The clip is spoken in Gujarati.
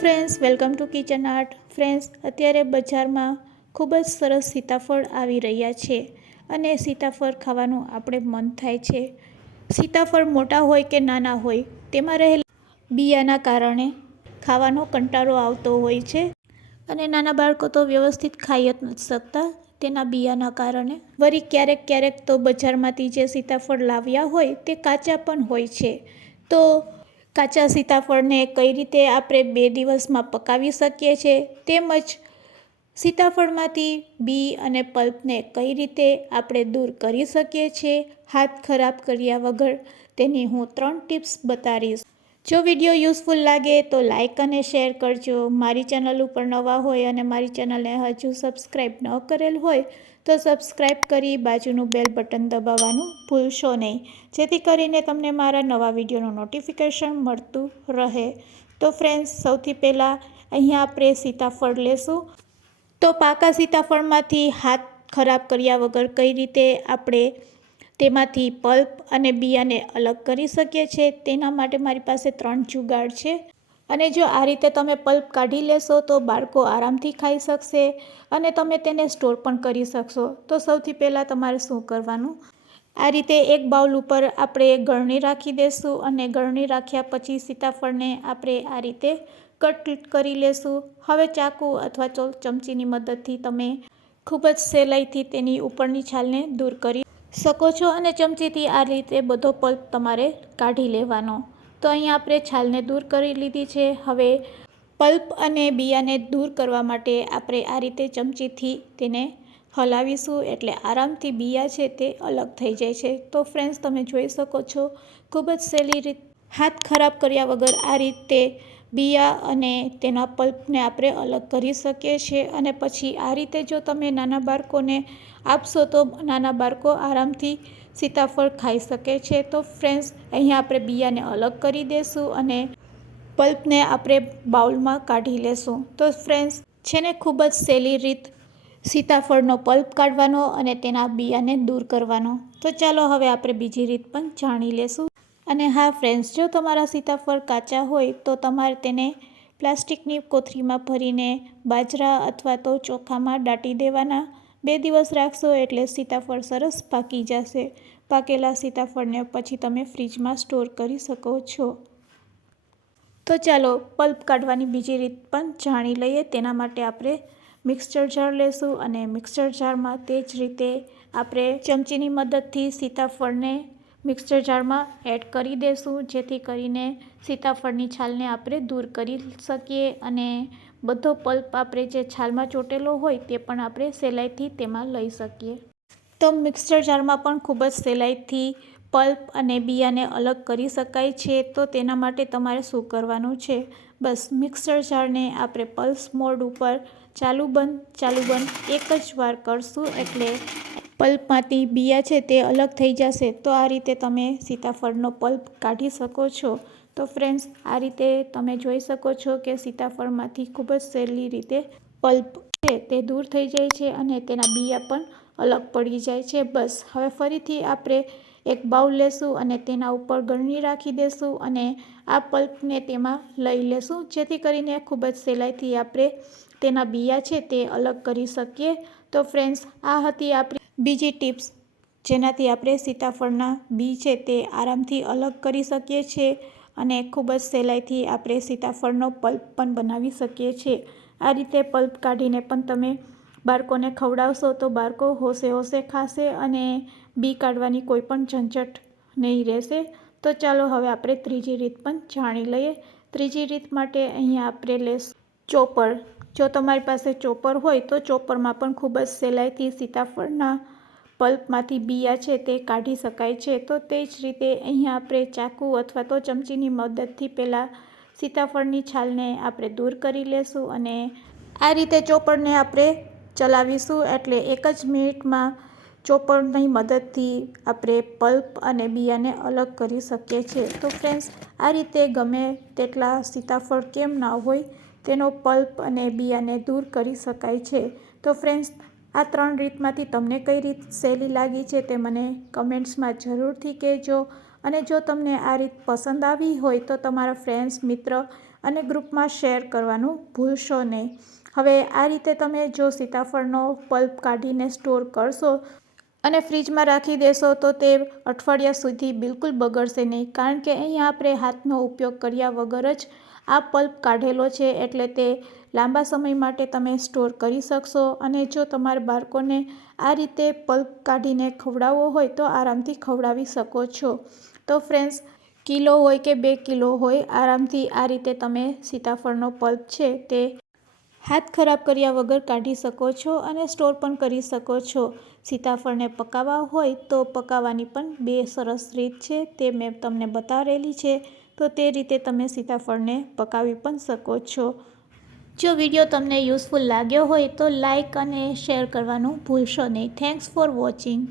Friends, welcome to kitchen art. Friends, અત્યારે બજારમાં ખૂબ જ સરસ સીતાફળ આવી રહ્યા છે અને સીતાફળ ખાવાનું આપણે મન થાય છે. સીતાફળ મોટા હોય કે નાના હોય, તેમાં રહેલા બિયાના કારણે ખાવાનો કંટાળો આવતો હોય છે અને નાના બાળકો તો વ્યવસ્થિત ખાઈ જ નથી શકતા તેના બિયાના કારણે. વળી ક્યારેક તો બજારમાંથી જે સીતાફળ લાવ્યા હોય તે કાચા પણ હોય છે. તો કાચા સીતાફળને કઈ રીતે આપણે 2 દિવસમાં પકાવી શકીએ છીએ, તેમજ સીતાફળમાંથી બી અને પલ્પને કઈ રીતે આપણે દૂર કરી શકીએ છીએ હાથ ખરાબ કર્યા વગર, તેની હું 3 ટિપ્સ બતાવીશ. જો વિડીયો યુઝફુલ લાગે તો લાઇક અને શેર કરજો. મારી ચેનલ ઉપર નવા હોય અને મારી ચેનલને હજુ સબસ્ક્રાઈબ ન કરેલ હોય તો સબસ્ક્રાઈબ કરી બાજુનું બેલ બટન દબાવવાનું ભૂલશો નહીં, જેથી કરીને તમને મારા નવા વિડીયોનું નોટિફિકેશન મળતું રહે. તો ફ્રેન્ડ્સ, સૌથી પહેલાં અહીંયા આપણે સીતાફળ લેશું. તો પાકા સીતાફળમાંથી હાથ ખરાબ કર્યા વગર કઈ રીતે આપણે તેમાંથી પલ્પ અને બિયાને અલગ કરી શકીએ છીએ, તેના માટે મારી પાસે 3 જુગાડ છે. અને જો આ રીતે તમે પલ્પ કાઢી લેશો તો બાળકો આરામથી ખાઈ શકશે અને તમે તેને સ્ટોર પણ કરી શકશો. તો સૌથી પહેલાં તમારે શું કરવાનું, આ રીતે એક બાઉલ ઉપર આપણે ગળણી રાખી દઈશું અને ગળણી રાખ્યા પછી સીતાફળને આપણે આ રીતે કટ કરી લેશું. હવે ચાકુ અથવા ચમચીની મદદથી તમે ખૂબ જ સહેલાઈથી તેની ઉપરની છાલને દૂર કરી શકો છો અને ચમચીથી આ રીતે બધો પલ્પ તમારે કાઢી લેવાનો. તો અહીંયા આપણે છાલને દૂર કરી લીધી છે. હવે પલ્પ અને બિયાને દૂર કરવા માટે આપણે આ રીતે ચમચીથી તેને હલાવીશું, એટલે આરામથી બિયા છે તે અલગ થઈ જાય છે. તો ફ્રેન્ડ્સ, તમે જોઈ શકો છો ખૂબ જ સહેલી રીત, હાથ ખરાબ કર્યા વગર આ રીતે બિયા અને તેના પલ્પને આપણે અલગ કરી શકીએ છીએ. અને પછી આ રીતે જો તમે નાના બાળકોને આપશો તો નાના બાળકો આરામથી સીતાફળ ખાઈ શકે છે. તો ફ્રેન્ડ્સ, અહીંયા આપણે બિયાને અલગ કરી દઈશું અને પલ્પને આપણે બાઉલમાં કાઢી લેશું. તો ફ્રેન્ડ્સ છે ને, ખૂબ જ સહેલી રીત સીતાફળનો પલ્પ કાઢવાનો અને તેના બિયાને દૂર કરવાનો. તો ચાલો હવે આપણે બીજી રીત પણ જાણી લેશું. અને હા ફ્રેન્ડ્સ, જો તમારા સીતાફળ કાચા હોય તો તમારે તેને પ્લાસ્ટિકની કોથળીમાં ભરીને બાજરા અથવા તો ચોખામાં દાટી દેવાના. 2 દિવસ રાખશો એટલે સીતાફળ સરસ પાકી જશે. પાકેલા સીતાફળને પછી તમે ફ્રીજમાં સ્ટોર કરી શકો છો. તો ચાલો પલ્પ કાઢવાની બીજી રીત પણ જાણી લઈએ. તેના માટે આપણે મિક્સર જાર લેશું અને મિક્સર જારમાં તે જ રીતે આપણે ચમચીની મદદથી સીતાફળને મિક્સર જારમાં એડ કરી દઈશું, જેથી કરીને સીતાફળની છાલને આપણે દૂર કરી શકીએ અને બધો પલ્પ આપણે જે છાલમાં ચોટેલો હોય તે પણ આપણે સહેલાઈથી તેમાં લઈ શકીએ. તો મિક્સર જારમાં પણ ખૂબ જ સહેલાઈથી પલ્પ અને બિયાને અલગ કરી શકાય છે. તો તેના માટે તમારે શું કરવાનું છે, બસ મિક્સર જારને આપણે પલ્સ મોડ ઉપર ચાલુ બંધ એક જ વાર કરશું એટલે પલ્પમાંથી બિયા છે તે અલગ થઈ જશે. તો આ રીતે તમે સીતાફળનો પલ્પ કાઢી શકો છો. તો ફ્રેન્ડ્સ, આ રીતે તમે જોઈ શકો છો કે સીતાફળમાંથી ખૂબ જ સહેલી રીતે પલ્પ છે તે દૂર થઈ જાય છે અને તેના બિયા પણ અલગ પડી જાય છે. બસ હવે ફરીથી આપણે એક બાઉલ લેશું અને તેના ઉપર ગળણી રાખી દેશું અને આ પલ્પને તેમાં લઈ લેશું, જેથી કરીને ખૂબ જ સહેલાઈથી આપણે તેના બિયા છે તે અલગ કરી શકીએ. તો ફ્રેન્ડ્સ, આ હતી આપણી બીજી ટિપ્સ, જેનાથી આપણે સીતાફળના બી છે તે આરામથી અલગ કરી શકીએ છીએ અને ખૂબ જ સહેલાઈથી આપણે સીતાફળનો પલ્પ પણ બનાવી શકીએ છીએ. આ રીતે પલ્પ કાઢીને પણ તમે બાળકોને ખવડાવશો તો બાળકો હોશે ખાશે અને બી કાઢવાની કોઈ પણ ઝંઝટ નહીં રહેશે. તો ચાલો હવે આપણે ત્રીજી રીત પણ જાણી લઈએ. ત્રીજી રીત માટે અહીંયા આપણે લેશું ચોપર. જો તમારી પાસે ચોપર હોય તો ચોપરમાં પણ ખૂબ જ સહેલાઈથી સીતાફળના પલ્પમાંથી બિયા છે તે કાઢી શકાય છે. તો તે જ રીતે અહીંયા આપણે ચાકુ અથવા તો ચમચીની મદદથી પહેલાં સીતાફળની છાલને આપણે દૂર કરી લેશું અને આ રીતે ચોપરને આપણે ચલાવીશું, એટલે 1 જ મિનિટમાં ચોપરની મદદથી આપણે પલ્પ અને બિયાને અલગ કરી શકીએ છીએ. તો ફ્રેન્ડ્સ, આ રીતે ગમે તેટલા સીતાફળ કેમ ના હોય, તેનો પલ્પ અને બિયાને દૂર કરી શકાય છે. તો ફ્રેન્ડ્સ, આ 3 રીતમાંથી તમને કઈ રીત સહેલી લાગી છે તે મને કમેન્ટ્સમાં જરૂરથી કહેજો. અને જો તમને આ રીત પસંદ આવી હોય તો તમારા ફ્રેન્ડ્સ, મિત્ર અને ગ્રુપમાં શેર કરવાનું ભૂલશો નહીં. હવે આ રીતે તમે જો સીતાફળનો પલ્પ કાઢીને સ્ટોર કરશો અને ફ્રીજમાં રાખી દેશો તો તે અઠવાડિયા સુધી બિલકુલ બગડશે નહીં, કારણ કે અહીંયા આપણે હાથનો ઉપયોગ કર્યા વગર જ આ પલ્પ કાઢેલો છે, એટલે તે લાંબા સમય માટે તમે સ્ટોર કરી શકશો. અને જો તમારા બાળકોને આ રીતે પલ્પ કાઢીને ખવડાવવો હોય તો આરામથી ખવડાવી શકો છો. તો ફ્રેન્ડ્સ, કિલો હોય કે 2 કિલો હોય, આરામથી આ રીતે તમે સીતાફળનો પલ્પ છે તે હાથ ખરાબ કર્યા વગર કાઢી શકો છો અને સ્ટોર પણ કરી શકો છો. સીતાફળને પકાવવા હોય તો પકાવવાની પણ 2 સરસ રીત છે, તે મેં તમને બતાવેલી છે. તો તે રીતે તમે સીતાફળને પકાવી પણ શકો છો. જો વિડીયો તમને યુઝફુલ લાગ્યો હોય તો લાઈક અને શેર કરવાનું ભૂલશો નહીં. Thanks for watching.